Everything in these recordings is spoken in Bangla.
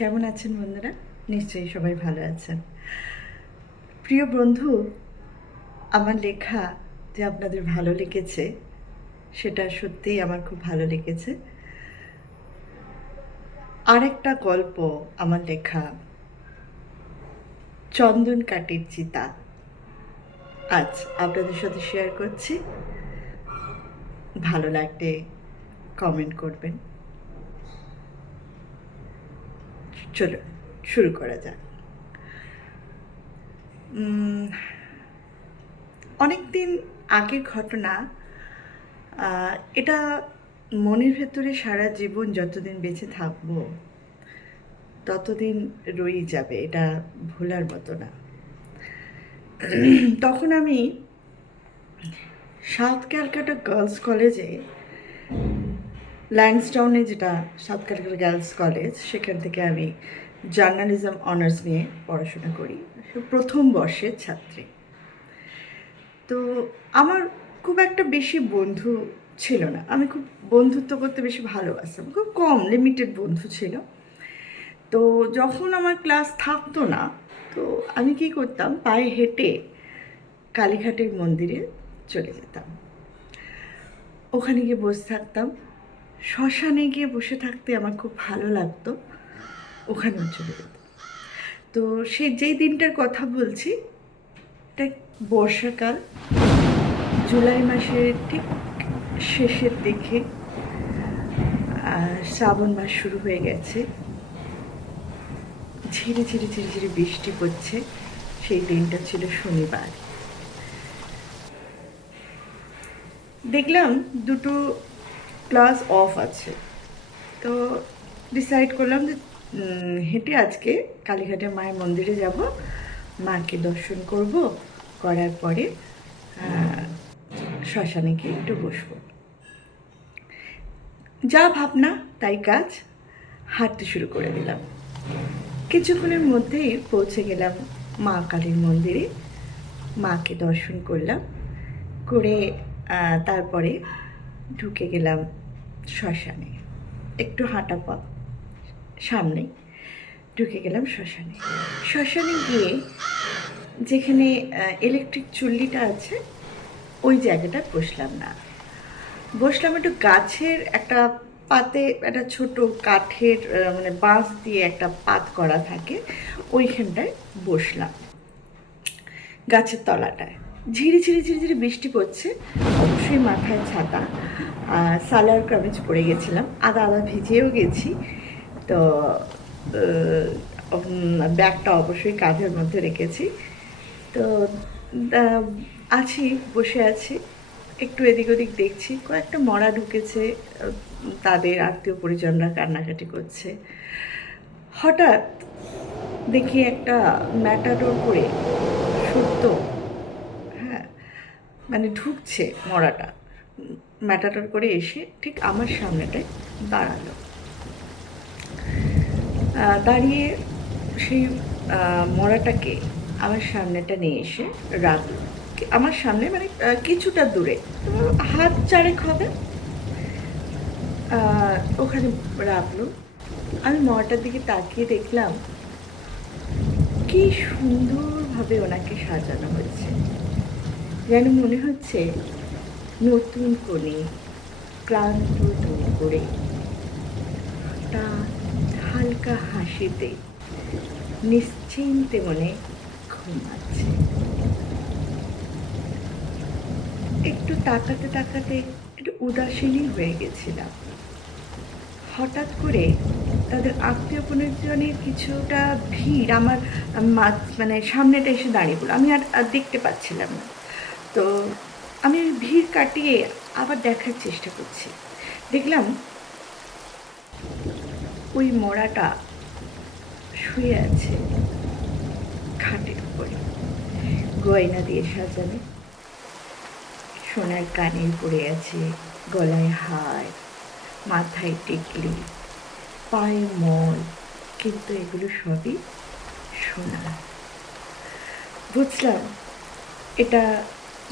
কেমন আছেন বন্ধুরা? নিশ্চয়ই সবাই ভালো আছেন। প্রিয় বন্ধু, আমার লেখা যে আপনাদের ভালো লেগেছে সেটা সত্যিই আমার খুব ভালো লেগেছে। আরেকটা গল্প আমার লেখা, চন্দন কাঠের চিতা, আজ আপনাদের সাথে শেয়ার করছি। ভালো লাগলে কমেন্ট করবেন। চলো শুরু করা যাক। অনেক দিন আগের ঘটনা। এটা মনের ভেতরে সারা জীবন যতদিন বেঁচে থাকবো ততদিন রয়েই যাবে, এটা ভোলার মতো না। তখন আমি সাউথ ক্যালকাটা গার্লস কলেজে, ল্যান্সডাউনে, যেটা সাউথ ক্যালকাটা গার্লস কলেজ, সেখান থেকে আমি জার্নালিজম অনার্স নিয়ে পড়াশোনা করি। প্রথম বর্ষের ছাত্রী। তো আমার খুব একটা বেশি বন্ধু ছিল না। আমি খুব বন্ধুত্ব করতে বেশি ভালোবাসতাম, খুব কম লিমিটেড বন্ধু ছিল। তো যখন আমার ক্লাস থাকতো না, তো আমি কী করতাম, পায়ে হেঁটে কালীঘাটের মন্দিরে চলে যেতাম। ওখানে গিয়ে বসে থাকতাম। শ্মশানে গিয়ে বসে থাকতে আমার খুব ভালো লাগতো, ওখানেও চলে যেতাম। তো যেই দিনটার কথা বলছি, এটা বর্ষাকাল, জুলাই মাসের ঠিক শেষের দিকে, শ্রাবণ মাস শুরু হয়ে গেছে, ঝিরি ঝিরি ঝিরি ঝিরি বৃষ্টি পড়ছে। সেই দিনটা ছিল শনিবার। দেখলাম দুটো ক্লাস অফ আছে, তো ডিসাইড করলাম যে হেঁটে আজকে কালীঘাটের মায়ের মন্দিরে যাব, মাকে দর্শন করব, করার পরে শ্মশানে গিয়ে একটু বসবো। যা ভাবনা তাই কাজ, হাঁটতে শুরু করে দিলাম। কিছুক্ষণের মধ্যেই পৌঁছে গেলাম মা কালীর মন্দিরে। মাকে দর্শন করলাম, করে তারপরে ঢুকে গেলাম শ্মশানে। একটু হাঁটা পথ সামনে ঢুকে গেলাম শ্মশানে। শ্মশানে গিয়ে যেখানে ইলেকট্রিক চুল্লিটা আছে, ওই জায়গাটা বসলাম একটু গাছের একটা পাতে, একটা ছোট কাঠের মানে বাঁশ দিয়ে একটা পাত করা থাকে, ওইখানটায় বসলাম গাছের তলাটায়। ঝিরি ঝিরি ঝিরি ঝিরি বৃষ্টি পড়ছে, অবশ্যই মাথায় ছাতা, সালোয়ার কামিজ পরে গেছিলাম, আদা আদা ভিজেও গেছি। তো ব্যাগটা অবশ্যই কাঁধের মধ্যে রেখেছি। তো বসে আছি, একটু এদিক ওদিক দেখছি। কয়েকটা মরা ঢুকেছে, তাদের আত্মীয় পরিজনরা কান্নাকাটি করছে। হঠাৎ দেখি একটা ম্যাটাডোর করে সত্য, হ্যাঁ, মানে ঢুকছে মরাটা, ম্যাটাডোর করে এসে ঠিক আমার সামনেটায় দাঁড়ালো। দাঁড়িয়ে সেই মরাটাকে আমার সামনেটা নিয়ে এসে রাখলো আমার সামনে, মানে কিছুটা দূরে, হাত চারেক হবে, ওখানে রাখলো। আমি মরাটার দিকে তাকিয়ে দেখলাম কি সুন্দরভাবে ওনাকে সাজানো হয়েছে, যেন মনে হচ্ছে নতুন কোণে ক্লান্ত দূর করে হঠাৎ হালকা হাসিতে নিশ্চিন্তে মনে ঘুমাচ্ছে। একটু তাকাতে তাকাতে একটু উদাসীনই হয়ে গেছিলাম। হঠাৎ করে তাদের আত্মীয় পরিজনের কিছুটা ভিড় আমার মানে সামনেটা এসে দাঁড়িয়ে পড়লো। আমি আর দেখতে পাচ্ছিলাম না। তো আমি ভিড় কাটিয়ে আবার দেখার চেষ্টা করছি। দেখলাম ওই মরাটা শুয়ে আছে খাটের উপরে, গয়না দিয়ে সাজানো, সোনার কানের পরে আছে, গলায় হার, মাথায় টিকলি, পায়ে মল, কিন্তু এগুলো সবই সোনা। বুঝলাম এটা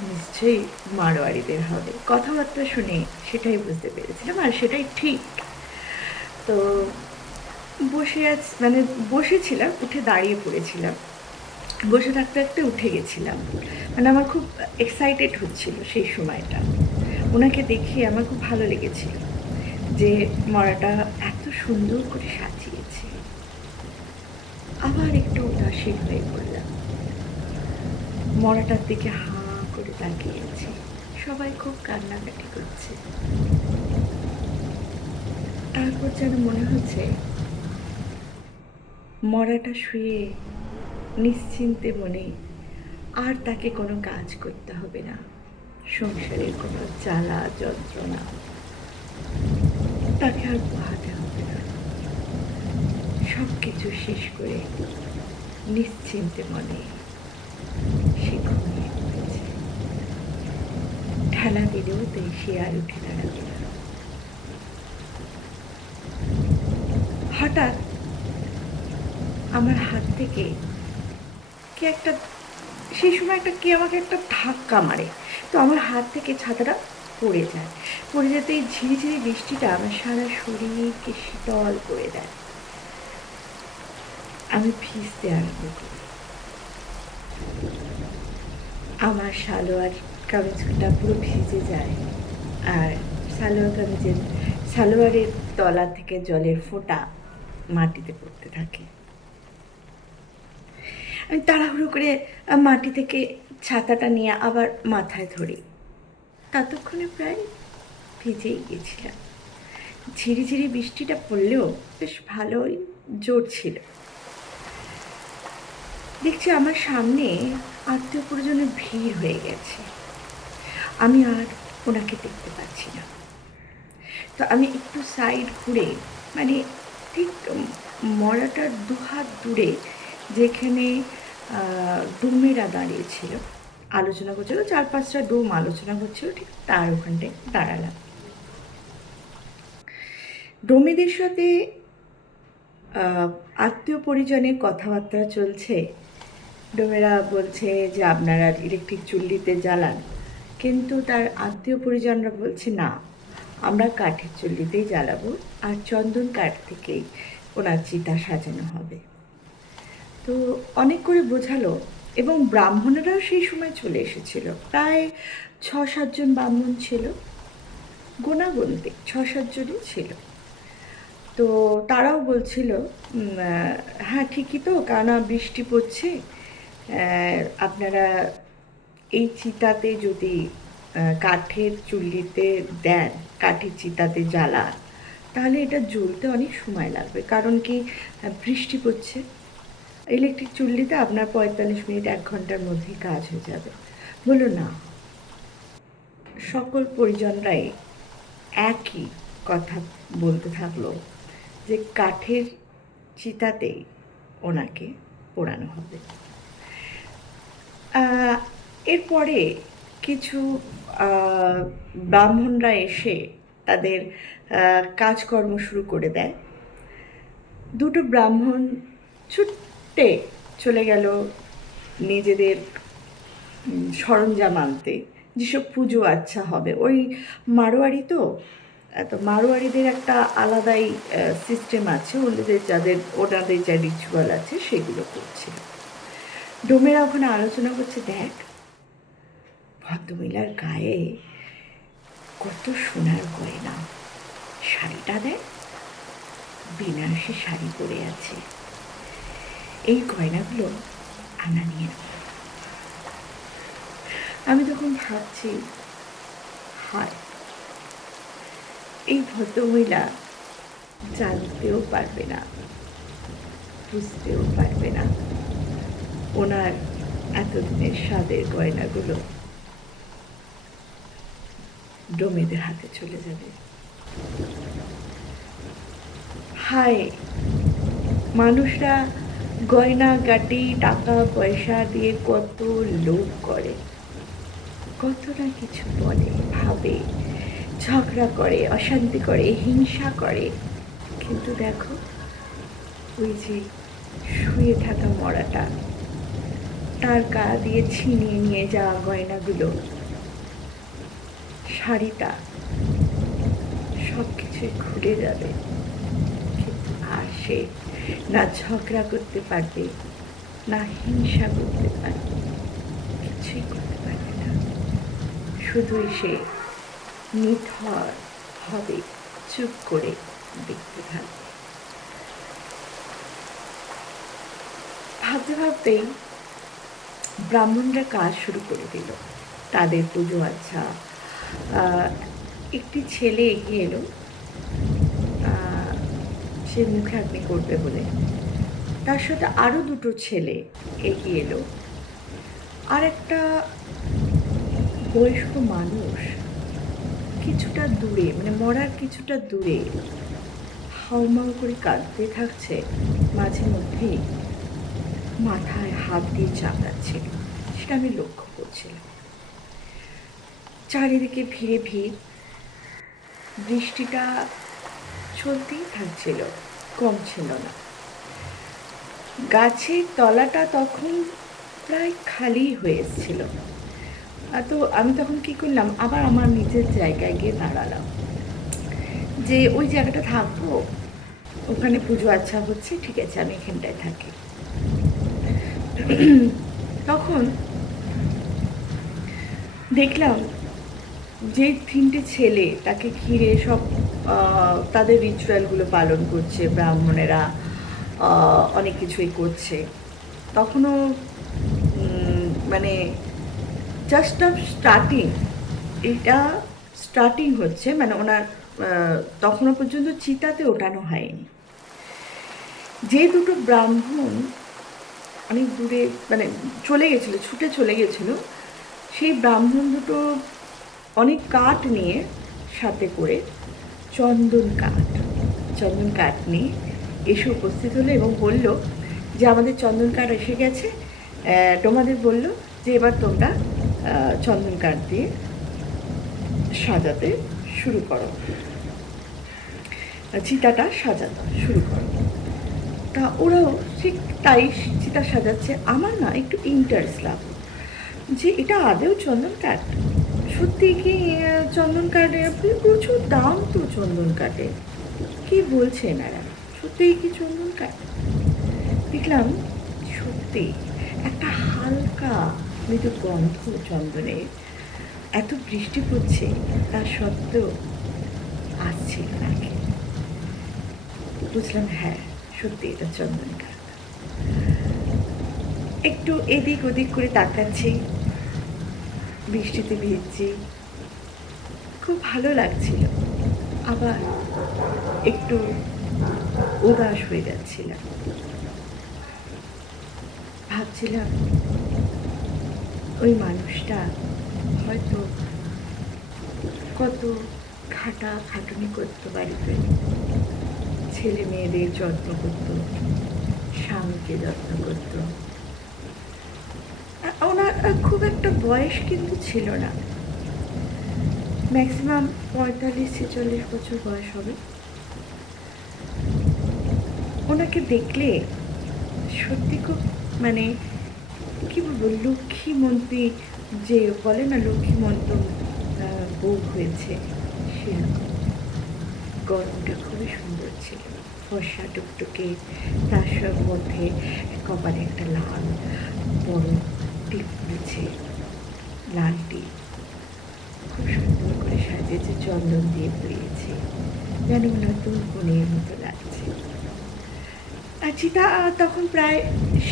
নিশ্চয়ই মারোয়ারিদের হবে, কথাবার্তা শুনে সেটাই বুঝতে পেরেছিলাম, আর সেটাই ঠিক। তো মানে বসেছিলাম, উঠে দাঁড়িয়ে পড়েছিলাম, বসে থাকতে থাকতে উঠে গেছিলাম। মানে আমার খুব এক্সাইটেড হচ্ছিল সেই সময়টা। ওনাকে দেখে আমার খুব ভালো লেগেছিল যে মড়াটা এত সুন্দর করে সাজিয়েছে। আবার একটু উদাসীন হয়ে পড়লাম, মড়াটার দিকে হাঁ করে তাকিয়ে আছে। সবাই খুব কান্নাকাটি করছে। তারপর যেন মনে হচ্ছে মড়াটা শুয়ে নিশ্চিন্তে মনে আর তাকে কোনো কাজ করতে হবে না, সংসারের কোনো জ্বালা যন্ত্রণা তাকে আর পোহাতে হবে না। সব কিছু শেষ করে নিশ্চিন্তে মনে সে ঘুমিয়ে পড়েছে। ঠেলা দিলেও তাই সে আর উঠে দাঁড়াবে না। হঠাৎ আমার হাত থেকে কে একটা, সেই সময় কে আমাকে একটা ধাক্কা মারে। তো আমার হাত থেকে ছাতাটা পড়ে যায়। পড়ে যেতেই ঝিরিঝিরি বৃষ্টিটা আমার সারা শরীরকে শীতল করে দেয়। আমি ভিজতে আরম্ভ করি। আমার সালোয়ার কামিজটা পুরো ভিজে যায়, আর সালোয়ারের তলা থেকে জলের ফোঁটা মাটিতে পড়তে থাকে। আমি তাড়াহুড়ো করে মাটি থেকে ছাতাটা নিয়ে আবার মাথায় ধরি। ততক্ষণে প্রায় ভিজেই গেছিলাম। ঝিরিঝিরি বৃষ্টিটা পড়লেও বেশ ভালোই জোর ছিল। দেখছি আমার সামনে আত্মীয় পরিজনের ভিড় হয়ে গেছে। আমি আর ওনাকে দেখতে পাচ্ছি না। তো আমি একটু সাইড ঘুরে, মানে ঠিক মড়াটার দুহাত দূরে যেখানে ডোমেরা দাঁড়িয়েছিল, আলোচনা করছিল, 4-5টা ডোম আলোচনা করছিল, ঠিক তার ওখানটায় দাঁড়ালাম। ডোমেদের সাথে আত্মীয় পরিজনের কথাবার্তা চলছে। ডোমেরা বলছে যে আপনারা ইলেকট্রিক চুল্লিতে জ্বালান, কিন্তু তার আত্মীয় পরিজনরা বলছে না, আমরা কাঠের চুল্লিতেই জ্বালাবো, আর চন্দন কাঠ থেকেই ওনার চিতা সাজানো হবে। তো অনেক করে বোঝালো, এবং ব্রাহ্মণেরাও সেই সময় চলে এসেছিল। প্রায় 6-7 জন ব্রাহ্মণ ছিল, গোনাগুনতি 6-7 জনই ছিল। তো তারাও বলছিল হ্যাঁ ঠিকই তো, কেননা বৃষ্টি পড়ছে, আপনারা এই চিতাতে যদি কাঠের চুল্লিতে দেন, কাঠের চিতাতে জ্বালান, তাহলে এটা জ্বলতে অনেক সময় লাগবে, কারণ কি বৃষ্টি পড়ছে। ইলেকট্রিক চুল্লিতে আপনার 45 মিনিট 1 ঘন্টার মধ্যেই কাজ হয়ে যাবে। বললো না, সকল পরিজনরাই একই কথা বলতে থাকলো যে কাঠের চিতাতেই ওনাকে পোড়ানো হবে। এরপরে কিছু ব্রাহ্মণরা এসে তাদের কাজকর্ম শুরু করে দেয়। 2টো ব্রাহ্মণ ছুটে চলে গেল নিজেদের সরঞ্জাম আনতে, যেসব পুজো আচ্ছা হবে। ওই মারোয়ারি তো মারোয়ারিদের একটা আলাদাই সিস্টেম আছে, ওনাদের যা রিচুয়াল আছে সেগুলো করছে। ডোমেরা ওখানে আলোচনা করছে, দেখ ভদ্রমহিলার গায়ে কত সোনার গয়না, শাড়িটা দেখ, বেনারসি শাড়ি পরে আছে, এই গয়নাগুলো আমরা নিয়ে নেব। আমি তখন ভাবছি, হায়, এই ভদ্রমহিলা জানতেও পারবে না, বুঝতেও পারবে না ওনার এতদিনের স্বাদের গয়নাগুলো ডোমেদের হাতে চলে যাবে। হায়, মানুষরা গয়না গাটি টাকা পয়সা দিয়ে কত লোভ করে, কত না কিছু বলে, ভাবে, ঝগড়া করে, অশান্তি করে, হিংসা করে, কিন্তু দেখো ওই যে শুয়ে থাকা মড়াটা, তার গা দিয়ে ছিনিয়ে নিয়ে যাওয়া গয়নাগুলো, শাড়িটা, সব কিছুই খুলে যাবে, কিন্তু আর সে না ঝগড়া করতে পারবে, না হিংসা করতে পারবে, কিছুই করতে পারবে না। শুধুই সে নিথর হবে, চুপ করে দেখতে থাকবে। ভাবতে ভাবতেই ব্রাহ্মণরা কাজ শুরু করে দিল, তাদের পুজো আচ্ছা। একটি ছেলে এগিয়ে এলো, সে মুখে আগ্নি করবে বলে। তার সাথে আরও দুটো ছেলে এগিয়ে এলো। আর একটা বয়স্ক মানুষ কিছুটা দূরে, মানে মরার কিছুটা দূরে হাউমাউ করে কাঁদতে থাকছে, মাঝে মধ্যেই মাথায় হাত দিয়ে চাপড়াচ্ছিল। সেটা আমি লক্ষ্য করছিলাম। চারিদিকে ভিড়ে ভিড়, বৃষ্টিটা চলতেই থাকছিল, কমছিল না। গাছের তলাটা তখন প্রায় খালি হয়ে এসেছিল। তো আমি তখন কী করলাম, আবার আমার নিজের জায়গায় গিয়ে দাঁড়ালাম, যে ওই জায়গাটা থাকবো, ওখানে পুজো আচ্ছা হচ্ছে, ঠিক আছে আমি এখানটায় থাকি। তখন দেখলাম যে তিনটে ছেলে তাকে ঘিরে সব তাদের রিচুয়ালগুলো পালন করছে, ব্রাহ্মণেরা অনেক কিছুই করছে। তখনও মানে জাস্ট অফ স্টার্টিং, এটা স্টার্টিং হচ্ছে, মানে ওনার তখনও পর্যন্ত চিতাতে ওঠানো হয়নি। যে দুটো ব্রাহ্মণ অনেক দূরে মানে চলে গেছিলো, ছুটে চলে গেছিলো, সেই ব্রাহ্মণ দুটো অনেক কাঠ নিয়ে সাথে করে চন্দন কাঠ নিয়ে এসে উপস্থিত হলো এবং বলল যে আমাদের চন্দন কাঠ এসে গেছে। তোমাদের বলল যে এবার তোমরা চন্দন কাঠ দিয়ে সাজাতে শুরু করো, চিতাটা সাজাতে শুরু করো। তা ওরাও ঠিক তাই চিতা সাজাচ্ছে। আমার না একটু ইন্টারেস্ট লাগলো যে এটা আদেও চন্দন কাঠ, সত্যি কি চন্দন কাঠে প্রচুর দাম তো চন্দন কাঠে, কি বলছে এনারা, সত্যিই কি চন্দন কাঠ? দেখলাম সত্যি একটা হালকা মৃদু গন্ধ চন্দনের। এত বৃষ্টি পড়ছে তা সত্ত্বেও আসছিল নাকি। বুঝলাম হ্যাঁ সত্যি এটা চন্দন কাঠ। একটু এদিক ওদিক করে তাকাচ্ছি, বৃষ্টিতে ভিজছি, খুব ভালো লাগছিল। আবার একটু উদাস হয়ে যাচ্ছিলাম। ভাবছিলাম ওই মানুষটা হয়তো কত খাটাখাটুনি করতো বাড়িতে, ছেলে মেয়েদের যত্ন করতো, স্বামীকে যত্ন করতো। ওনার খুব একটা বয়স কিন্তু ছিল না, ম্যাক্সিমাম 45-46 বছর বয়স হবে। ওনাকে দেখলে সত্যি খুব মানে কী বলবো, লক্ষ্মীমন্তী যে বলে না, লক্ষ্মীমন্ত বউ হয়েছে সেরকম। গরমটা খুবই সুন্দর ছিল, ফর্সা টুকটুকে, তার সব মধ্যে কপালে একটা লাল বড় টিপ পড়েছে, লাল টিপ খুব সুন্দর করে সাজিয়েছে, চন্দন দিয়ে পরিয়েছে, যেন নতুন কনের মতো লাগছে। আর চিতা তখন প্রায়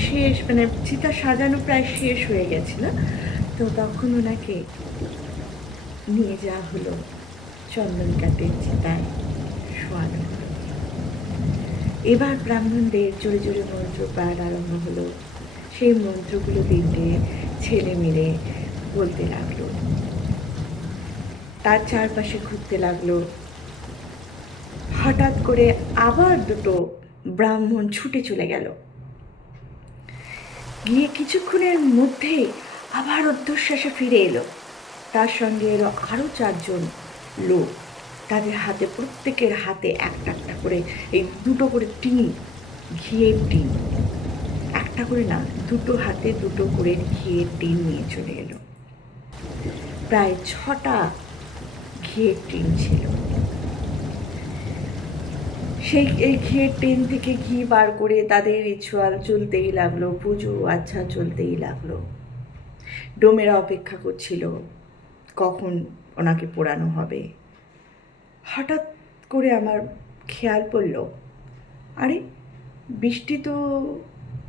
শেষ, মানে চিতা সাজানো প্রায় শেষ হয়ে গেছিল। তো তখন ওনাকে নিয়ে যাওয়া হলো, চন্দন কাঠের চিতায় শোয়ানো হলো। এবার ব্রাহ্মণদের জোরে জোরে মন্ত্র পাঠ আরম্ভ হলো। সেই মন্ত্রগুলো তিনটে ছেলে মিলে বলতে লাগলো, তার চারপাশে ঘুরতে লাগলো। হঠাৎ করে আবার দুটো ব্রাহ্মণ ছুটে চলে গেল, গিয়ে কিছুক্ষণের মধ্যেই আবার ঊর্ধ্বশ্বাসে ফিরে এলো। তার সঙ্গে এলো আরও 4 জন লোক, তাদের হাতে, প্রত্যেকের হাতে একটা একটা করে এই দুটো করে টিন, ঘিয়ের টিন, একটা করে না, দুটো হাতে দুটো করে ঘিয়ের টিন নিয়ে চলে এলো। প্রায় 6টা ঘিয়ের টিন ছিল। সেই এই ঘিয়ের টেন থেকে ঘি বার করে তাদের রিচুয়াল চলতেই লাগলো, পুজো আচ্ছা চলতেই লাগলো। ডোমেরা অপেক্ষা করছিল কখন ওনাকে পোড়ানো হবে। হঠাৎ করে আমার খেয়াল পড়ল, আরে বৃষ্টি তো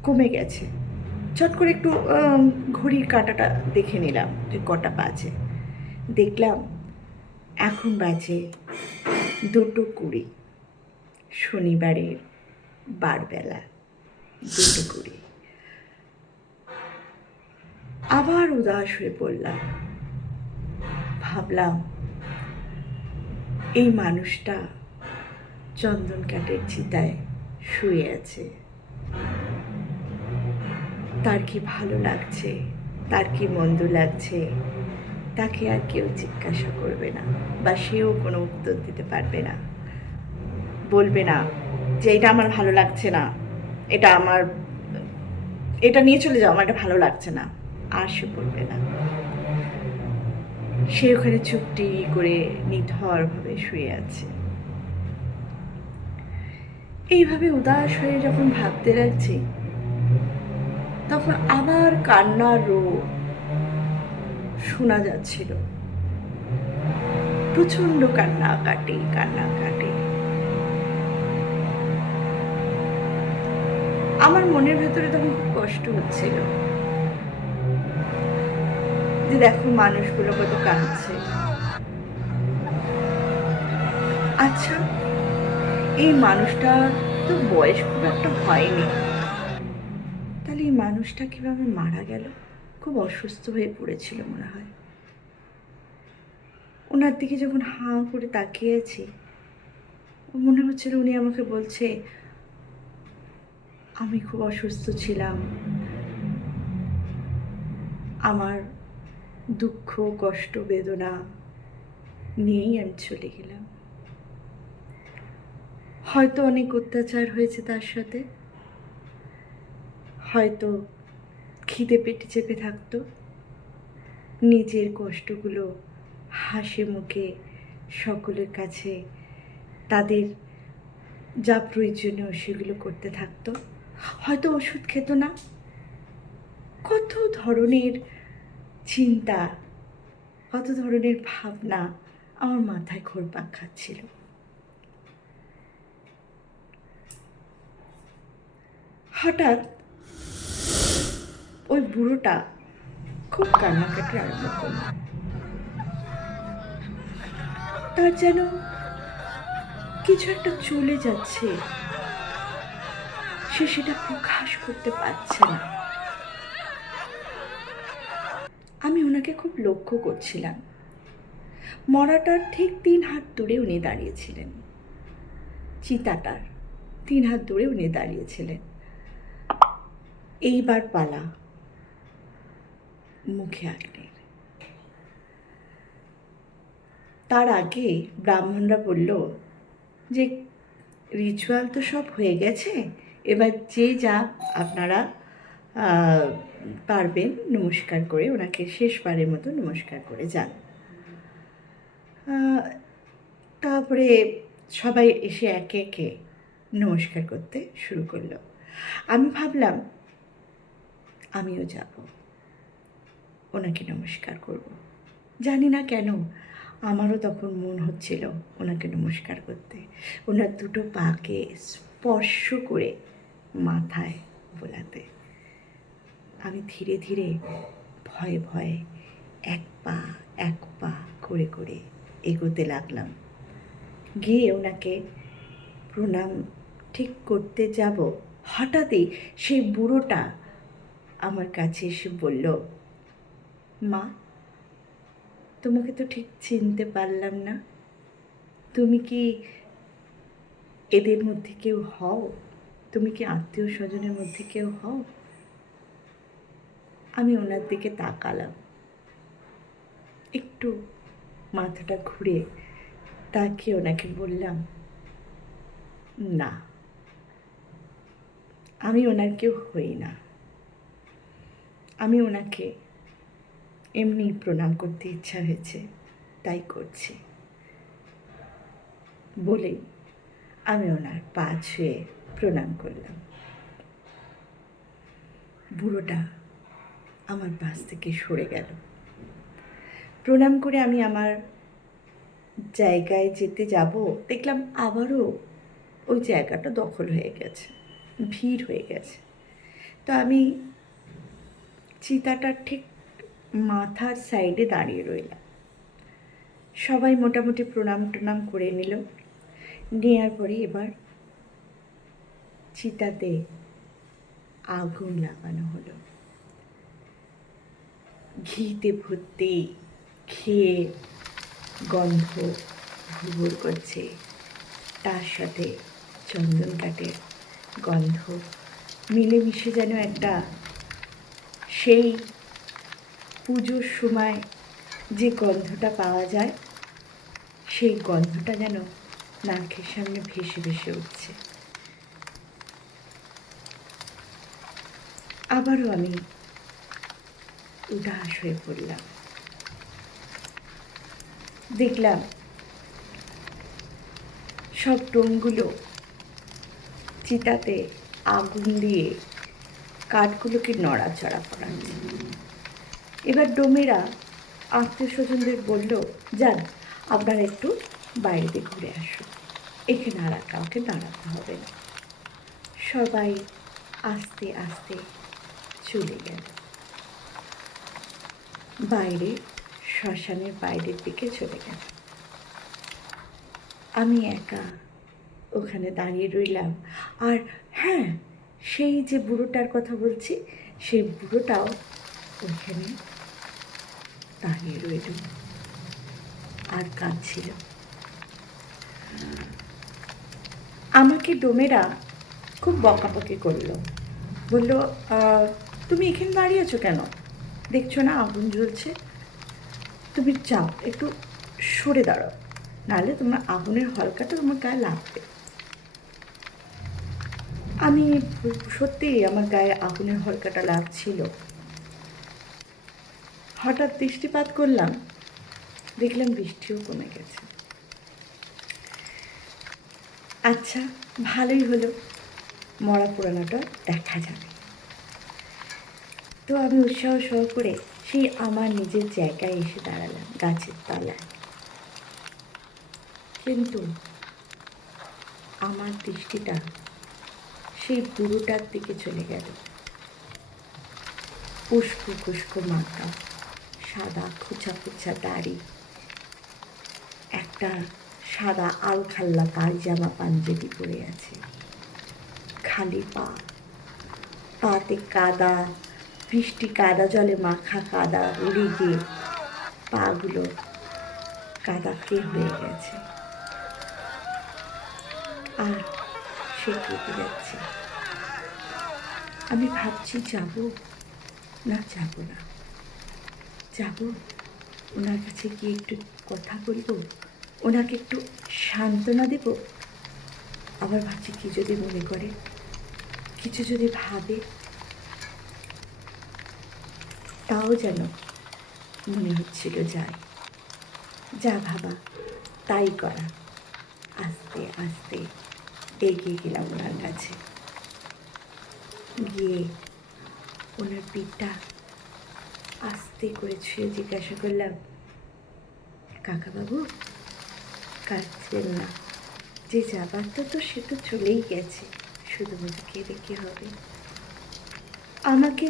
কমে গেছে। চট করে একটু ঘড়ির কাঁটাটা দেখে নিলাম যে কটা বাজে। দেখলাম এখন বাজে 2:20, শনিবারের বারবেলা 2:20। আবার উদাস হয়ে পড়লাম। ভাবলাম এই মানুষটা চন্দন কাঠের চিতায় শুয়ে আছে, তার কি ভালো লাগছে, তার কি মন্দ লাগছে, তাকে আর কেউ জিজ্ঞাসা করবে না, বা সেও কোনো উত্তর দিতে পারবে না, বলবে না যে এটা আমার ভালো লাগছে না, এটা নিয়ে চলে যাও, আমার এটা ভালো লাগছে না, আর সে বলবে না। সে ওখানে চুপটি করে নিথরভাবে শুয়ে আছে। এইভাবে উদাস হয়ে যখন ভাবতে লাগছি, তখন আবার কান্নার রোল শোনা যাচ্ছিল। প্রচণ্ড কান্নাকাটি। আমার মনের ভেতরে তখন খুব কষ্ট হচ্ছিল যে দেখো মানুষগুলো কত কাঁদছে। আচ্ছা, এই মানুষটা তো বয়স খুব একটা হয়নি, তাহলে এই মানুষটা কিভাবে মারা গেল? খুব অসুস্থ হয়ে পড়েছিল মনে হয়। ওনার দিকে যখন হাঁ করে তাকিয়েছি, মনে হচ্ছিল উনি আমাকে বলছে আমি খুব অসুস্থ ছিলাম, আমার দুঃখ কষ্ট বেদনা নিয়েই আমি চলে গেলাম। হয়তো অনেক অত্যাচার হয়েছে তার সাথে, হয়তো খিদে পেটে চেপে থাকতো, নিজের কষ্টগুলো হাসি মুখে সকলের কাছে তাদের যা প্রয়োজনীয় সেগুলো করতে থাকতো, হয়তো ওষুধ খেত না। কত ধরনের চিন্তা, কত ধরনের ভাবনা আমার মাথায় ঘুরপাক খাচ্ছিল। হঠাৎ ওই বুড়োটা খুব কান্নাকাটি আরম্ভ করল। তার যেন কিছু একটা চলে যাচ্ছে, সে সেটা প্রকাশ করতে পারছে না। আমি ওনাকে খুব লক্ষ্য করছিলাম। মরাটার ঠিক 3 হাত দূরে উনি দাঁড়িয়েছিলেন, চিতাটার 3 হাত দূরে উনি দাঁড়িয়েছিলেন। এইবার পালা মুখে আগ্নের। তার আগে ব্রাহ্মণরা বলল যে রিচুয়াল তো সব হয়ে গেছে, এবার যে যা আপনারা পারবেন নমস্কার করে ওনাকে শেষবারের মতো নমস্কার করে যান। তারপরে সবাই এসে একে একে নমস্কার করতে শুরু করলো। আমি ভাবলাম আমিও যাব, ওনাকে নমস্কার করব। জানি না কেন আমারও তখন মন হচ্ছিল ওনাকে নমস্কার করতে, ওনার দুটো পাকে স্পর্শ করে মাথায় বোলাতে। আমি ধীরে ধীরে ভয়ে ভয়ে এক পা করে করে এগোতে লাগলাম। গিয়ে ওনাকে প্রণাম ঠিক করতে যাব, হঠাৎই সেই বুড়োটা আমার কাছে এসে বলল, মা, তোমাকে তো ঠিক চিনতে পারলাম না, তুমি কি এদের মধ্যে কেউ হও? তুমি কি আত্মীয় স্বজনের মধ্যে কেউ হও? আমি ওনার দিকে তাকালাম, একটু মাথাটা ঘুরে তাকিয়ে ওনাকে বললাম, না, আমি ওনার কেউ হই না, আমি ওনাকে এমনি প্রণাম করতে ইচ্ছা হয়েছে তাই করছি। বলেই আমি ওনার পা ছুঁয়ে প্রণাম করলাম। বুড়োটা আমার পাশ থেকে সরে গেল। প্রণাম করে আমি আমার জায়গায় যেতে যাব, দেখলাম আবারও ওই জায়গাটা দখল হয়ে গেছে, ভিড় হয়ে গেছে। তো আমি চিতাটার ঠিক মাথার সাইডে দাঁড়িয়ে রইলাম। সবাই মোটামুটি প্রণাম টনাম করে নিল। নেওয়ার পরে এবার চিতাতে আগুন লাগানো হলো। ঘিতে ভর্তি, খেয়ে গন্ধ ভুবর করছে, তার সাথে চন্দন কাঠের গন্ধ মিলেমিশে যেন একটা সেই পুজোর সময় যে গন্ধটা পাওয়া যায়, সেই গন্ধটা যেন নাকের সামনে ভেসে ভেসে উঠছে। আবারও আমি উদাস হয়ে পড়লাম। দেখলাম সব ডোমগুলো চিতাতে আগুন দিয়ে কাঠগুলোকে নড়াচড়া করাচ্ছে। এবার ডোমেরা আত্মীয় স্বজনদের বলল, যান আপনারা একটু বাইরে ঘুরে আসুন, এখানে আর কাউকে দাঁড়াতে হবে না। সবাই আস্তে আস্তে চলে গেল বাইরে, শ্মশানের বাইরের দিকে চলে গেল। আমি একা ওখানে দাঁড়িয়ে রইলাম। আর হ্যাঁ, সেই যে বুড়োটার কথা বলছি, সেই বুড়োটাও ওইখানে দাঁড়িয়ে রইল আর কাঁদছিল। আমাকে ডোমেরা খুব বকাবকি করলো, বলল, তুমি এখানে দাঁড়িয়ে আছো কেন? দেখছো না আগুন জ্বলছে? তুমি যাও, একটু সরে দাঁড়াও, নাহলে তোমার আগুনের হলকাটা তোমার গায়ে লাগবে। আমি সত্যিই আমার গায়ে আগুনের হলকাটা লাগছিল। হঠাৎ দৃষ্টিপাত করলাম, দেখলাম বৃষ্টিও কমে গেছে। আচ্ছা, ভালোই হলো, মরা পুরানোটা দেখা যাবে। তো আমি উৎসাহ সহ করে সেই আমার নিজের জায়গায় এসে দাঁড়ালাম, গাছের তলায়। কিন্তু আমার দৃষ্টিটা সেই বুড়োটার দিকে চলে গেল। উস্কো খুস্কো মাথা, সাদা খোঁচা খোঁচা দাড়ি, একটা সাদা আলখাল্লা পায়জামা পাঞ্জাবি পরে আছে, খালি পা, পাতে কাদা, বৃষ্টি কাদা জলে মাখা কাদা উড়ে গিয়ে পাগুলো কাদাকে হয়ে গেছে। আর সে কেটে যাচ্ছে। আমি ভাবছি যাব না যাব না, যাব, ওনার কাছে গিয়ে একটু কথা বলবো, ওনাকে একটু সান্ত্বনা দেব। আবার ভাবছি কি যদি মনে করে, কিছু যদি ভাবে, তাও যেন মনে হচ্ছিল যাই, যা ভাবা তাই করা। আস্তে আস্তে এগিয়ে গেলাম ওনার কাছে, গিয়ে ওনার পিঠটা আস্তে করে ছুঁয়ে জিজ্ঞাসা করলাম, কাকাবাবু কাঁদছেন না? যে যাবার তো সে তো চলেই গেছে, শুধু মুখে রেখে হবে। আমাকে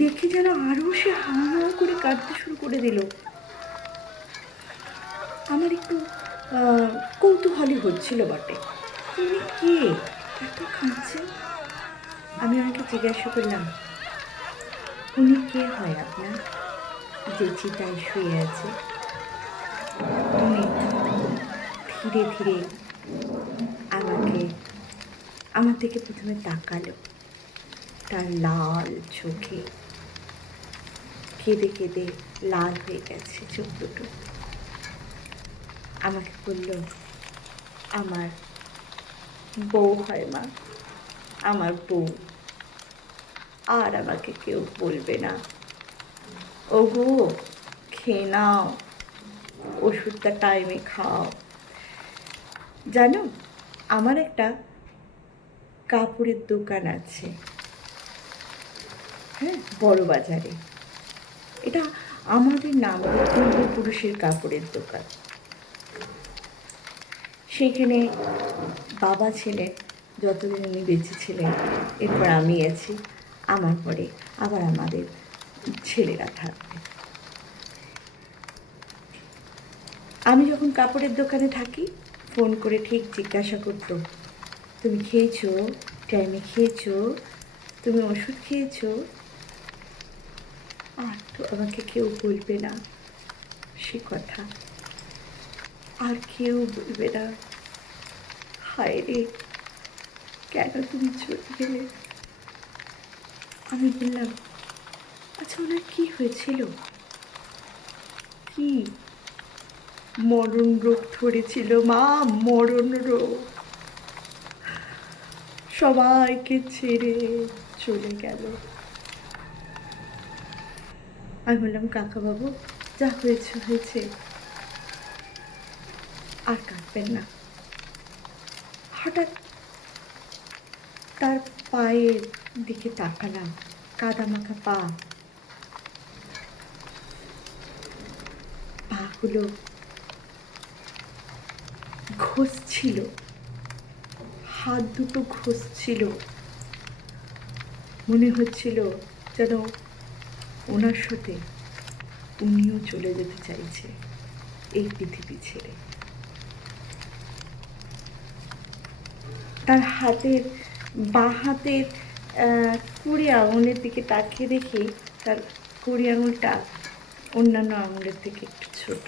দেখে যেন আরও সে হাওয়া করে কাঁদতে শুরু করে দিল। আমার একটু কৌতূহলী হচ্ছিল বটে, তিনি কে এত কাঁদছেন। আমি ওনাকে জিজ্ঞাসা করলাম, উনি কে হয় আপনার, যে চিতায় শুয়ে আছে? উনি ধীরে ধীরে আমার দিকে প্রথমে তাকালো, তার লাল চোখে কেঁদে কেঁদে লাল হয়ে গেছে চোখ দুটো। আমাকে বলল, আমার বউ হয় মা, আমার বউ, আর আমাকে কেউ বলবে না। ওগো খেয়ে নাও, ওষুধটা টাইমে খাও। জানো, আমার একটা কাপড়ের দোকান আছে, হ্যাঁ, বড় বাজারে। এটা আমাদের নামের পূর্বপুরুষের কাপড়ের দোকান। সেইখানে বাবা ছিলেন যতদিন উনি বেঁচে ছিলেন, এরপর আমি আছি, আমার পরে আবার আমাদের ছেলেরা থাকবে। আমি যখন কাপড়ের দোকানে থাকি, ফোন করে ঠিক জিজ্ঞাসা করতো, তুমি খেয়েছো, টাইমে খেয়েছো, তুমি ওষুধ খেয়েছো? আর তো আমাকে কেউ বলবে না সে কথা, আর কেউ বলবে না হায় রে কেন তুমি চলে গেলে। আমি বললাম, আচ্ছা ওনার কী হয়েছিল? কি মরণ রোগ ধরেছিল মা, মরণ রোগ, সবাইকে ছেড়ে চলে গেল। আমি বললাম, কাকাবাবু যা হয়েছে হয়েছে, আর কাঁদবেন না। হঠাৎ তার পায়ের দিকে তাকালাম, কাদামাখা পাগুলো ঘষছিল, হাত দুটো ঘষছিল। মনে হচ্ছিল যেন ওনার সাথে উনিও চলে যেতে চাইছে এই পৃথিবী ছেড়ে। তার হাতের বাঁ হাতের কুড়ি আঙুলের দিকে তাকিয়ে দেখি তার কুড়ি আঙুলটা অন্যান্য আঙুলের থেকে একটু ছোট।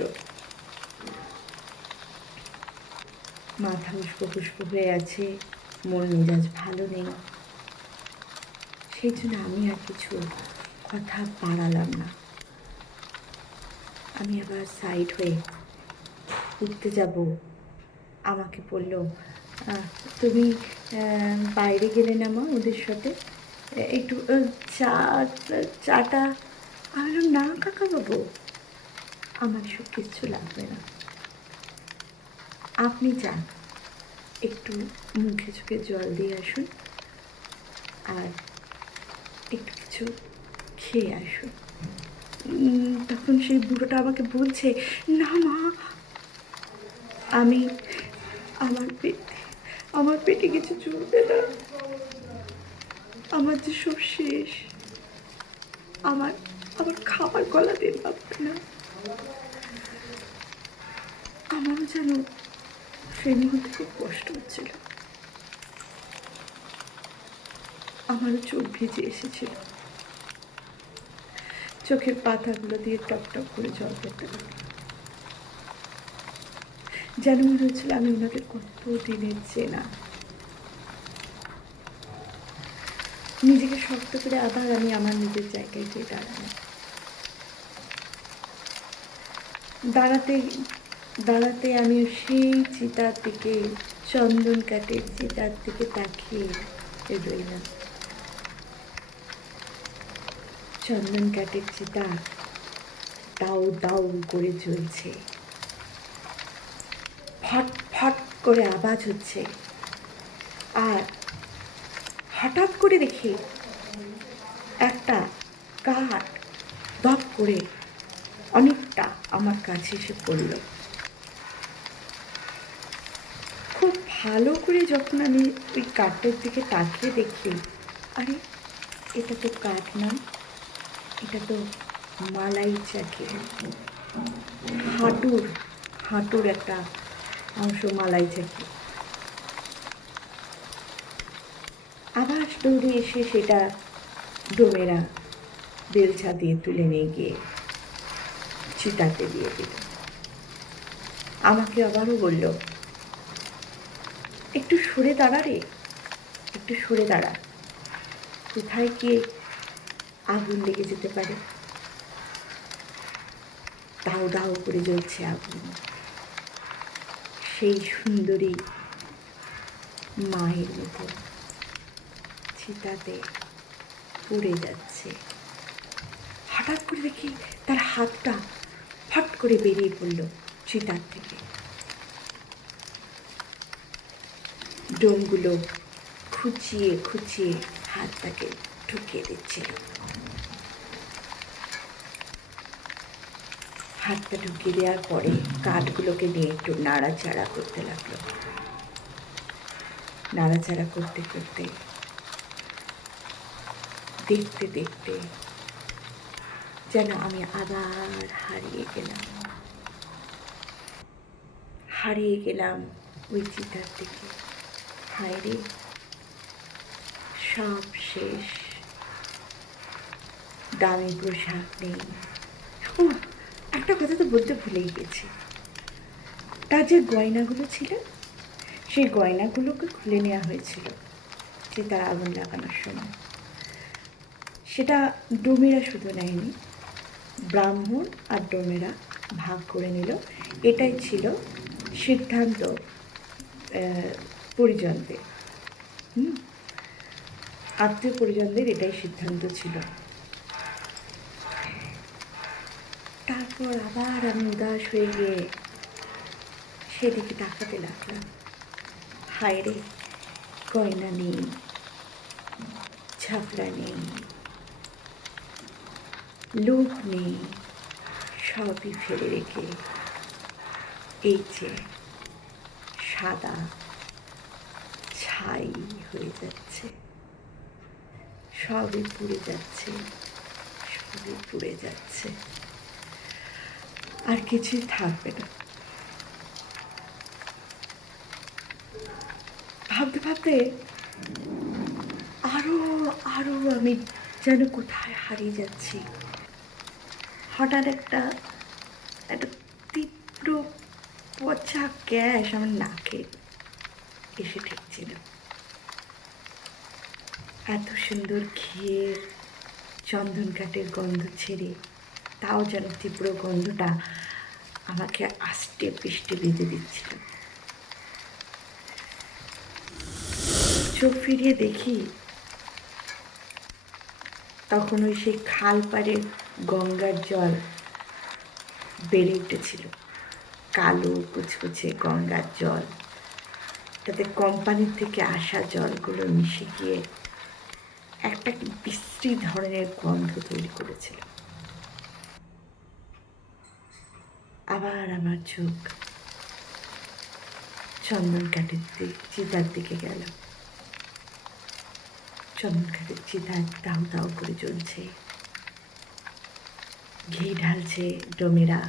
মাথা উস্কো ফুস্কো হয়ে আছে, মন মেজাজ ভালো নেই। সেই জন্য আমি আর কিছু কথা বাড়ালাম না। আমি আবার সাইড হয়ে উঠতে যাব, আমাকে বলল, তুমি বাইরে গেলে না মা ওদের সাথে, একটু চাটা। আমি বললাম, না কাকাবাবু, আমার সব কিচ্ছু লাগবে না, আপনি যান, একটু মুখে চোখে জল দিয়ে আসুন আর একটু কিছু খেয়ে আসুন। তখন সেই বুড়োটা আমাকে বলছে, না মা, আমি আমার পেটে কিছু চলবে না, আমার যে সব শেষ, আমার খাবার গলা দিয়ে পাবে না। আমারও যেন সেই মুহূর্তে খুব কষ্ট হচ্ছিল, আমারও চোখ ভিজে এসেছিল, চোখের পাতাগুলো দিয়ে টপ টপ করে জল পড়তে লাগলো। যেন মনে হচ্ছিল আমি ওনাকে কত দিনের চেনা। নিজেকে শক্ত করে আবার আমি আমার নিজের জায়গায় গিয়ে দাঁড়ালাম। দাঁড়াতে আমি সেই চিতার দিকে, চন্দন কাঠের চিতার দিকে তাকিয়ে রইলাম। চন্দন কাঠের চিতা দাউ দাউ করে জ্বলছে, ফট ফট করে আওয়াজ হচ্ছে। আর হঠাৎ করে দেখি একটা কাঠ দপ করে অনেকটা আমার কাছে এসে পড়ল। খুব ভালো করে যখন আমি ওই কাঠের দিকে তাকিয়ে দেখি, আরে এটা তো কাঠ না, এটা তো মালাই চাকি, হাঁটুর একটা অংশ মালাই চাকি। আবার দৌড়ে এসে সেটা ডোমেরা বেলছা দিয়ে তুলে নিয়ে গিয়ে চিতাতে দিয়ে দিল। আমাকে আবারও বলল, একটু সরে দাঁড়া রে, একটু সরে দাঁড়া, কোথায় গিয়ে আগুন লেগে যেতে পারে। দাউ দাউ করে জ্বলছে আগুন, সেই সুন্দরী মায়ের মতো চিতাতে পুড়ে যাচ্ছে। হঠাৎ করে দেখি তার হাতটা ফট করে বেরিয়ে পড়ল চিতার থেকে। ডোমগুলো খুঁচিয়ে খুঁচিয়ে হাতটাকে ঢুকিয়ে দিচ্ছিল। হাতটা ঢুকিয়ে দেওয়ার পরে কাঠগুলোকে নিয়ে একটু নাড়াচাড়া করতে লাগলো। নাড়াচাড়া করতে করতে দেখতে দেখতে যেন আমি আবার হারিয়ে গেলাম ওই চিতার দিকে। হায় রে, সব শেষ, দামি পোশাক নেই। ও, একটা কথা তো বলতে ভুলেই গেছি, তার যে গয়নাগুলো ছিল সেই গয়নাগুলোকে খুলে নেওয়া হয়েছিল চিতার আগুন লাগানোর সময়। সেটা ডোমেরা শুধু নেয়নি, ব্রাহ্মণ আর ডোমেরা ভাগ করে নিল। এটাই ছিল সিদ্ধান্ত পরিজনদের, আত্মীয় পরিজনদের এটাই সিদ্ধান্ত ছিল। তারপর আবার আমি উদাস হয়ে গিয়ে সেদিকে তাকাতে লাগলাম। হায় রে, গয়না নেই, ঝাপড়া নেই, লোক নেই, সবই ফেলে রেখে এই যে সাদা ছাই হয়ে যাচ্ছে, সবই পুড়ে যাচ্ছে, সবই পুড়ে যাচ্ছে, আর কিছুই থাকবে না। ভাবতে ভাবতে আরো আরো আমি যেন কোথায় হারিয়ে যাচ্ছি। হঠাৎ একটা একটা তীব্র পচা গ্যাস আমার নাকে এসে ঠেকছিল। এত সুন্দর ঘিয়ের চন্দন কাঠের গন্ধ ছেড়ে তাও যেন তীব্র গন্ধটা আমাকে আষ্টে পৃষ্ঠে বেঁধে দিচ্ছিল। চোখ ফিরিয়ে দেখি তখন ওই সেই খাল পাড়ের গঙ্গার জল বেড়ে উঠেছিল, কালো কুচকুচে গঙ্গার জল, তাতে কোম্পানির থেকে আসা জলগুলো মিশে গিয়ে একটা বিশ্রী ধরনের গন্ধ তৈরি করেছিল। আবার আমার চোখ চন্দন কাঠের চিতার দিকে গেল। চন্দন কাঠের চিতা দাউ দাউ করে জ্বলছে, ঘি ঢালছে ডোমেরা,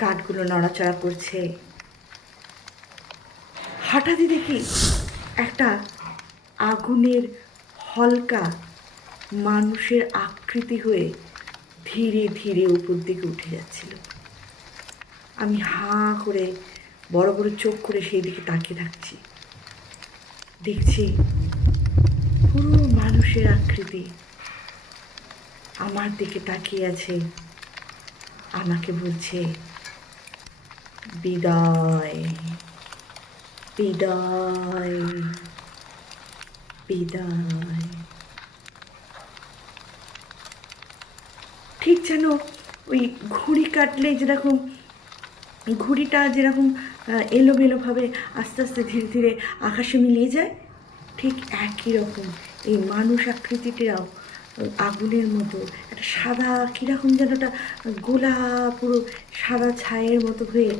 কাঠগুলো নড়াচড়া করছে। হঠাৎই দেখি একটা আগুনের হলকা মানুষের আকৃতি হয়ে ধীরে ধীরে উপর দিকে উঠে যাচ্ছিল। আমি হাঁ করে বড় বড় চোখ করে সেই দিকে তাকিয়ে থাকছি। দেখছি পুরো মানুষের আকৃতি আমার দিকে তাকিয়ে আছে, আমাকে বলছে বিদায়, বিদায়, বিদায়। ঠিক যেন ওই ঘুড়ি কাটলে যেরকম ঘুড়িটা যেরকম এলোমেলোভাবে আস্তে আস্তে ধীরে ধীরে আকাশে মিলিয়ে যায়, ঠিক একই রকম এই মানুষ আকৃতিটাও আগুনের মতো একটা সাদা কীরকম যেন একটা গোলা পুরো সাদা ছায়ের মতো হয়ে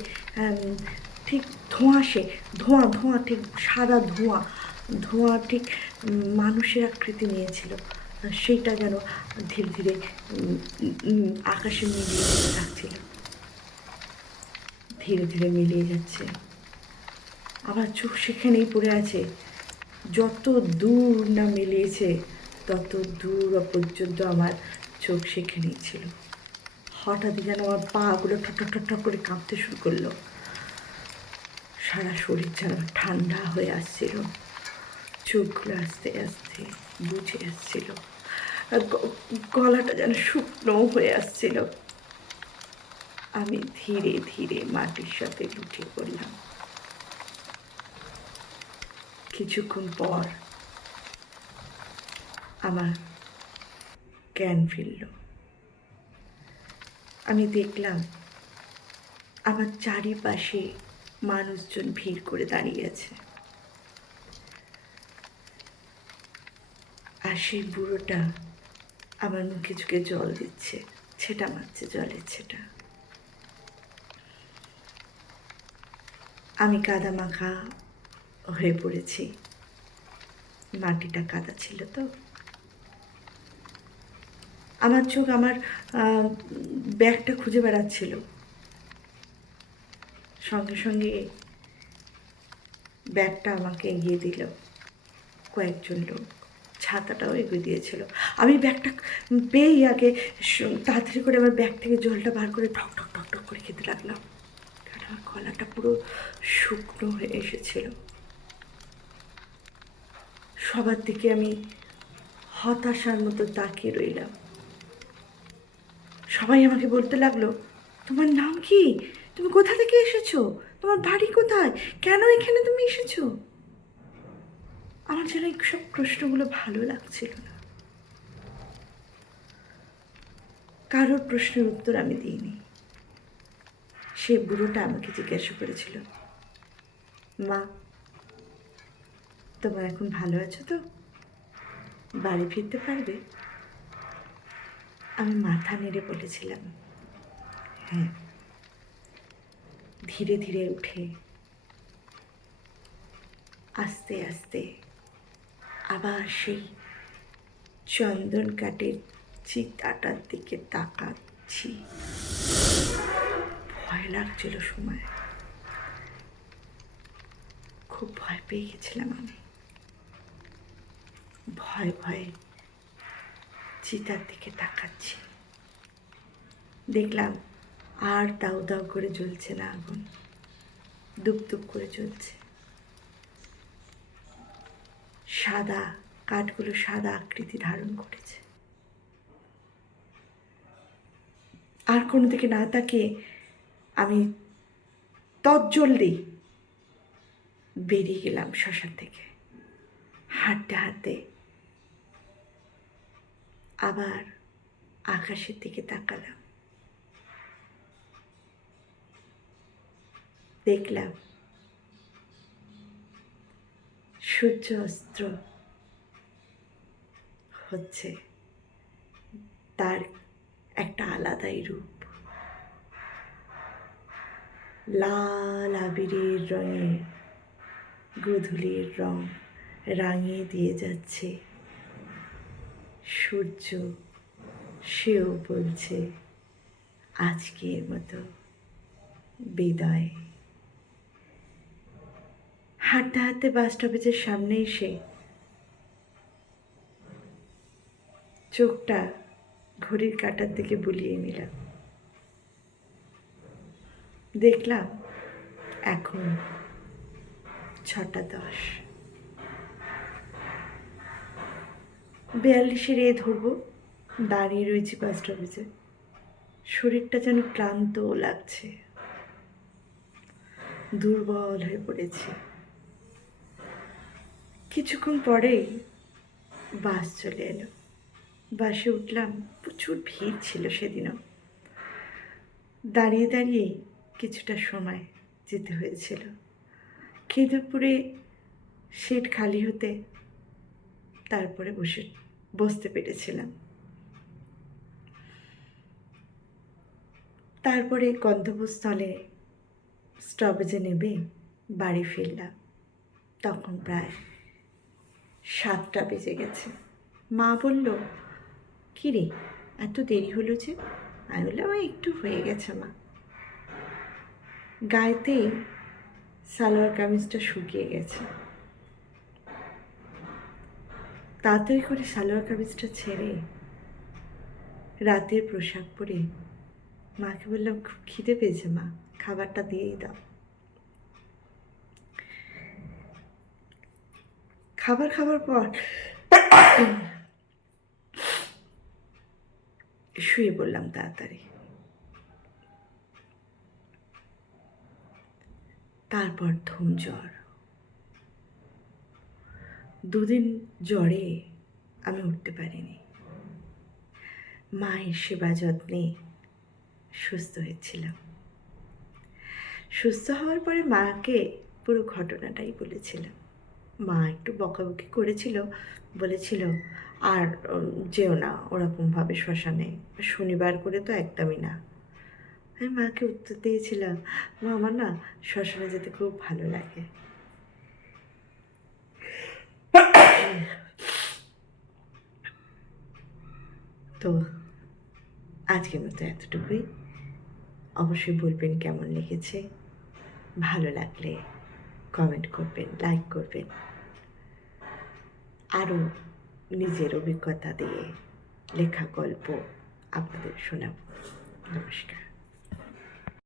ঠিক ধোঁয়াশে ধোঁয়া ধোঁয়া ঠিক সাদা ধোঁয়া ধোঁয়া ঠিক মানুষের আকৃতি নিয়েছিল। সেইটা যেন ধীরে ধীরে আকাশে মিলিয়ে যেতে থাকছিল, ধীরে ধীরে মিলিয়ে যাচ্ছে। আমার চোখ সেখানেই পড়ে আছে। যত দূর না মিলিয়েছে তত দূর পর্যন্ত আমার চোখ সেখানেই ছিল। হঠাৎ যেন আমার পাগুলো ঠক ঠক ঠক করে কাঁপতে শুরু করলো। সারা শরীর যেন ঠান্ডা হয়ে আসছিল, চোখগুলো আস্তে আস্তে বুঝে আসছিল, গলাটা যেন শুকনো হয়ে আসছিল। আমি ধীরে ধীরে মাটির সাথে লুটিয়ে পড়লাম। কিছুক্ষণ পর আমার জ্ঞান ফিরল। আমি দেখলাম আমার চারিপাশে মানুষজন ভিড় করে দাঁড়িয়ে আছে। আর সেই বুড়োটা আমার মুখে চোখে জল দিচ্ছে, ছেটা মারছে, জলের ছেটা। আমি কাদা মাখা হয়ে পড়েছি, মাটিটা কাদা ছিল তো। আমার চোখ আমার ব্যাগটা খুঁজে বেড়াচ্ছিল। সঙ্গে সঙ্গে ব্যাগটা আমাকে এগিয়ে দিল কয়েকজন লোক, ছাতাটাও এগিয়ে দিয়েছিল। আমি ব্যাগটা পেয়েই আগে তাড়াতাড়ি করে আমার ব্যাগ থেকে জলটা বার করে ঠক ঠক ঠক ঠক করে খেতে লাগলাম, কারণ আমার গলাটা পুরো শুকনো হয়ে এসেছিল। সবার দিকে আমি হতাশার মতো তাকিয়ে রইলাম। সবাই আমাকে বলতে লাগলো, তোমার নাম কি, তুমি কোথা থেকে এসেছো, তোমার বাড়ি কোথায়, কেন এখানে তুমি এসেছো? আমার যেন সব প্রশ্নগুলো ভালো লাগছিল না। কারোর প্রশ্নের উত্তর আমি দিইনি। সে বুড়োটা আমাকে জিজ্ঞাসা করেছিল, মা তোমার এখন ভালো আছো তো, বাড়ি ফিরতে পারবে? আমি মাথা নেড়ে বলেছিলাম, হ্যাঁ। ধীরে ধীরে উঠে আস্তে আস্তে আবার সেই চন্দন কাঠের চিতাটার দিকে তাকাচ্ছি। ভয় লাগছিল সময়, খুব ভয় পেয়ে গেছিলাম আমি। ভয়ে ভয়ে চিতার দিকে তাকাচ্ছি, দেখলাম আর দাউ দাউ করে জ্বলছে না আগুন, দুপ দুপ করে জ্বলছে। সাদা কাঠগুলো সাদা আকৃতি ধারণ করেছে। আর কোনো দিকে না তাকিয়ে আমি তৎজলদি বেরিয়ে গেলাম শ্মশান থেকে। হাঁটতে হাঁটতে আবার আকাশের দিকে তাকালাম, দেখলাম সূর্য অস্ত হচ্ছে, তার একটা আলাদাই রূপ। লাল আবিরের রঙে গোধূলির রং রাঙিয়ে দিয়ে যাচ্ছে সূর্য। সেও বলছে আজকের মতো বিদায়। হাঁটতে হাঁটতে বাস স্টপেজের সামনে এসে চোখটা ঘড়ির কাঁটার দিকে বুলিয়ে নিলাম। দেখলাম এখন 6:10। 42-এর এ ধরবো, দাঁড়িয়ে রয়েছি বাস স্টপেজে। শরীরটা যেন ক্লান্ত লাগছে, দুর্বল হয়ে পড়েছি। কিছুক্ষণ পরেই বাস চলে এলো। বাসে উঠলাম, প্রচুর ভিড় ছিল সেদিনও। দাঁড়িয়ে দাঁড়িয়েই কিছুটা সময় যেতে হয়েছিল। খেদুরপুরে সিট খালি হতে তারপরে বসতে পেরেছিলাম। তারপরে গন্তব্যস্থলে স্টপেজে নেমে বাড়ি ফিরলাম। তখন প্রায় 7টা বেজে গেছে। মা বলল, কী রে এত দেরি হলো যে? আমি বললাম, ওই একটু হয়ে গেছে মা। গায়েতে সালোয়ার কামিজটা শুকিয়ে গেছে। তাড়াতাড়ি করে সালোয়ার কামিজটা ছেড়ে রাতের পোশাক পরে মাকে বললাম, খুব খিদে পেয়েছে মা, খাবারটা দিয়েই দাও। খাবার খাবার পর শুয়ে পড়লাম তাড়াতাড়ি। তারপর ধুম জ্বর। 2 দিন জ্বরে আমি উঠতে পারিনি। মায়ের সেবা যত্নে সুস্থ হয়েছিলাম। সুস্থ হওয়ার পরে মাকে পুরো ঘটনাটাই বলেছিলাম। মা একটু বকাবকি করেছিল, বলেছিল আর যেও না ওরকমভাবে শ্মশানে, শনিবার করে তো একদমই না। আমি মাকে উত্তর দিয়েছিলাম, মা আমার না শ্মশানে যেতে খুব ভালো লাগে। তো আজকের মতো এতটুকুই। অবশ্যই বলবেন কেমন লেগেছে। ভালো লাগলে কমেন্ট করবেন, লাইক করবেন। আরও নিজের অভিজ্ঞতা দিয়ে লেখা গল্প আপনাদের শোনাব। নমস্কার।